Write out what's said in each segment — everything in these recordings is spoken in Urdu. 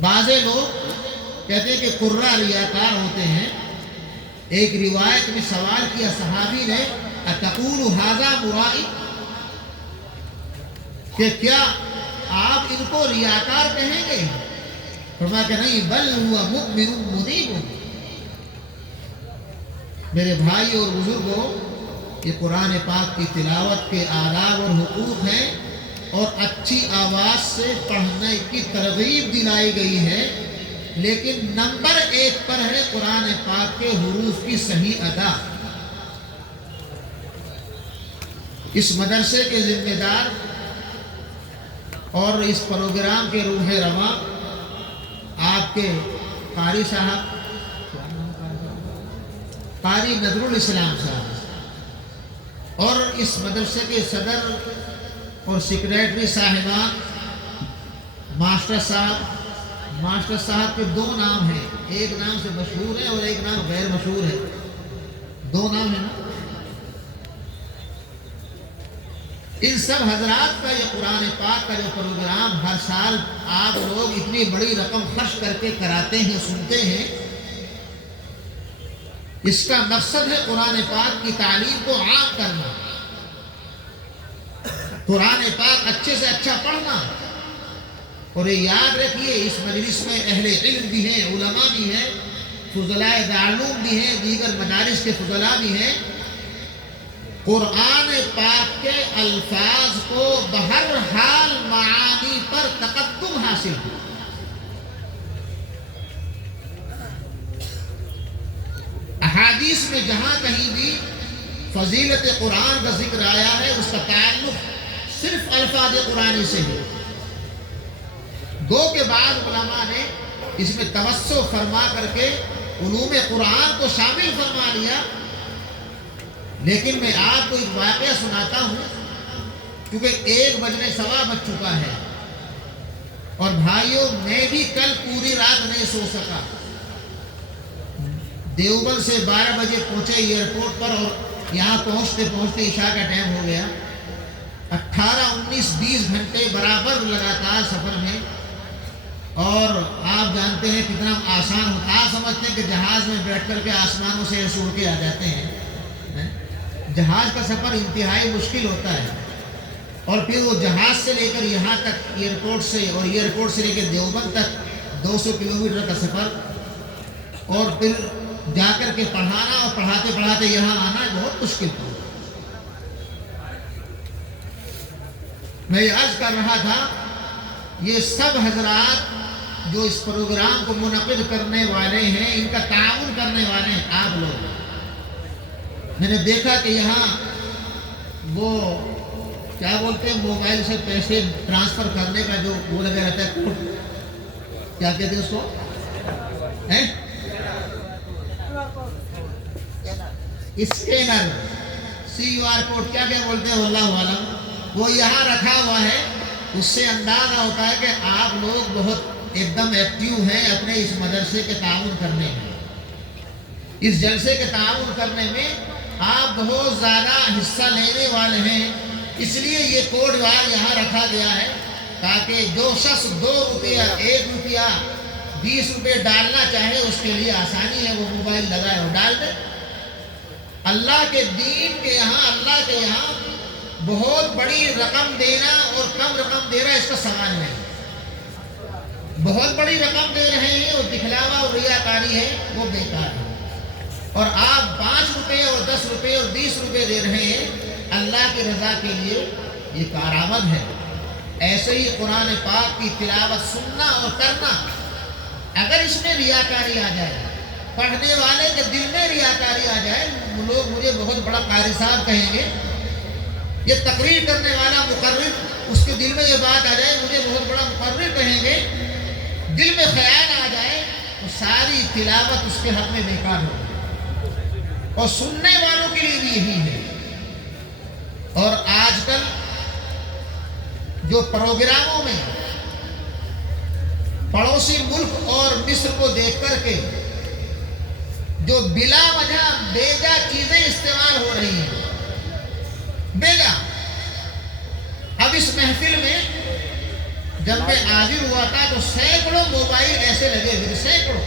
بعض لوگ کہتے ہیں کہ قرہ ریاکار ہوتے ہیں۔ ایک روایت میں سوال کیا صحابی نے، اتقول ھذا مرائی، کہ کیا آپ ان کو ریاکار کہیں گے؟ فرمایا کہ نہیں، بل ہوا مؤمن منیب۔ میرے بھائی اور بزرگوں، یہ قرآن پاک کی تلاوت کے آداب اور حقوق ہیں، اور اچھی آواز سے پڑھنے کی ترغیب دلائی گئی ہے، لیکن نمبر 1 پر ہے قرآن پاک کے حروف کی صحیح ادا۔ اس مدرسے کے ذمہ دار اور اس پروگرام کے روح رواں آپ کے قاری صاحب، قاری نذر الاسلام صاحب، اور اس مدرسے کے صدر اور سیکریٹری صاحبان، ماسٹر صاحب کے 2 نام ہیں، ایک نام سے مشہور ہے اور ایک نام غیر مشہور ہے، 2 نام ہیں نا۔ ان سب حضرات کا یہ قرآن پاک کا جو پروگرام ہر سال آپ لوگ اتنی بڑی رقم خرچ کر کے کراتے ہیں، سنتے ہیں، اس کا مقصد ہے قرآن پاک کی تعلیم کو عام کرنا، قرآن پاک اچھے سے اچھا پڑھنا۔ اور یہ یاد رکھیے، اس مجلس میں اہل علم بھی ہیں، علماء بھی ہیں، فضلاء دارالعلوم بھی ہیں، دیگر مدارس کے فضلاء بھی ہیں۔ قرآن پاک کے الفاظ کو بہرحال معانی پر تقدم حاصل ہو۔ احادیث میں جہاں کہیں بھی فضیلت قرآن کا ذکر آیا ہے، اس کا تعلق صرف الفاظ قرآنی سے ہے۔ گو کے بعد علماء نے اس میں توسع فرما کر کے علوم قرآن کو شامل فرما لیا، لیکن میں آپ کو ایک واقعہ سناتا ہوں، کیونکہ 1 بجنے سوا بج چکا ہے، اور بھائیوں میں بھی کل پوری رات نہیں سو سکا۔ دیوبند سے 12 بجے پہنچے ایئرپورٹ پر، اور یہاں پہنچتے پہنچتے عشاء کا ٹائم ہو گیا۔ 18 19 20 گھنٹے برابر لگاتار سفر میں، اور آپ جانتے ہیں کتنا آسان ہوتا ہے۔ آپ سمجھتے ہیں کہ جہاز میں بیٹھ کر کے آسمانوں سے ایسے اڑ کے آ جاتے ہیں۔ جہاز کا سفر انتہائی مشکل ہوتا ہے، اور پھر وہ جہاز سے لے کر یہاں تک ایئرپورٹ سے، اور ایئرپورٹ سے لے کے دیوبند تک 200 کلومیٹر کا سفر، اور پھر جا کر کے پڑھانا اور پڑھاتے پڑھاتے یہاں آنا بہت مشکل تھا۔ میں یہ عرض کر رہا تھا، یہ سب حضرات جو اس پروگرام کو منعقد کرنے والے ہیں، ان کا تعاون کرنے والے ہیں آپ لوگ۔ میں نے دیکھا کہ یہاں وہ کیا بولتے ہیں، موبائل سے پیسے ٹرانسفر کرنے کا جو وہ لگا رہتا ہے، کوڈ، کیا کہتے ہیں اس کو، اسکینر، CUR کوڈ، کیا بولتے ہیں واللہ عالم، وہ یہاں رکھا ہوا ہے۔ اس سے اندازہ ہوتا ہے کہ آپ لوگ بہت ایک دم ایکٹیو ہیں اپنے اس مدرسے کے تعاون کرنے میں، اس جلسے کے تعاون کرنے میں آپ بہت زیادہ حصہ لینے والے ہیں۔ اس لیے یہ کوڈ یہاں رکھا گیا ہے، تاکہ جو شخص 2 روپیہ 1 روپیہ 20 روپے ڈالنا چاہے، اس کے لیے آسانی ہے، وہ موبائل لگائے اور ڈال دے۔ اللہ کے دین کے یہاں، اللہ کے یہاں بہت بڑی رقم دینا اور کم رقم دینا اس کا سوال نہیں۔ بہت بڑی رقم دے رہے ہیں اور دکھلاوا اور ریاکاری ہے، وہ بیکار ہے۔ اور آپ 5 روپے اور 10 روپے اور 20 روپے دے رہے ہیں اللہ کی رضا کے لیے، یہ کارآمد ہے۔ ایسے ہی قرآن پاک کی تلاوت سننا اور کرنا، اگر اس میں ریاکاری آ جائے، پڑھنے والے کے دل میں ریاکاری آ جائے، لوگ مجھے بہت بڑا قاری صاحب کہیں گے، یہ تقریر کرنے والا مقرر، اس کے دل میں یہ بات آ جائے، مجھے بہت بڑا مقرر کہیں گے، دل میں خیال آ جائے، تو ساری تلاوت اس کے حق میں بیکار ہو، اور سننے والوں کے لیے بھی یہی ہے۔ اور آج کل جو پروگراموں میں پڑوسی ملک اور مصر کو دیکھ کر کے جو بلا وجہ بیجا چیزیں استعمال ہو رہی ہیں، بیجا، اب اس محفل میں جب میں حاضر ہوا تھا تو سینکڑوں موبائل ایسے لگے ہوئے تھے، سینکڑوں.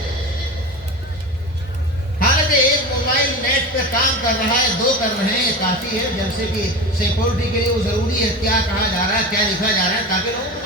حالانکہ ایک موبائل نیٹ پہ کام کر رہا ہے، 2 کر رہے ہیں، کافی ہے. جیسے کہ سیکورٹی کے لیے وہ ضروری ہے کیا کہا جا رہا ہے، کیا لکھا جا رہا ہے، تاکہ لوگوں کو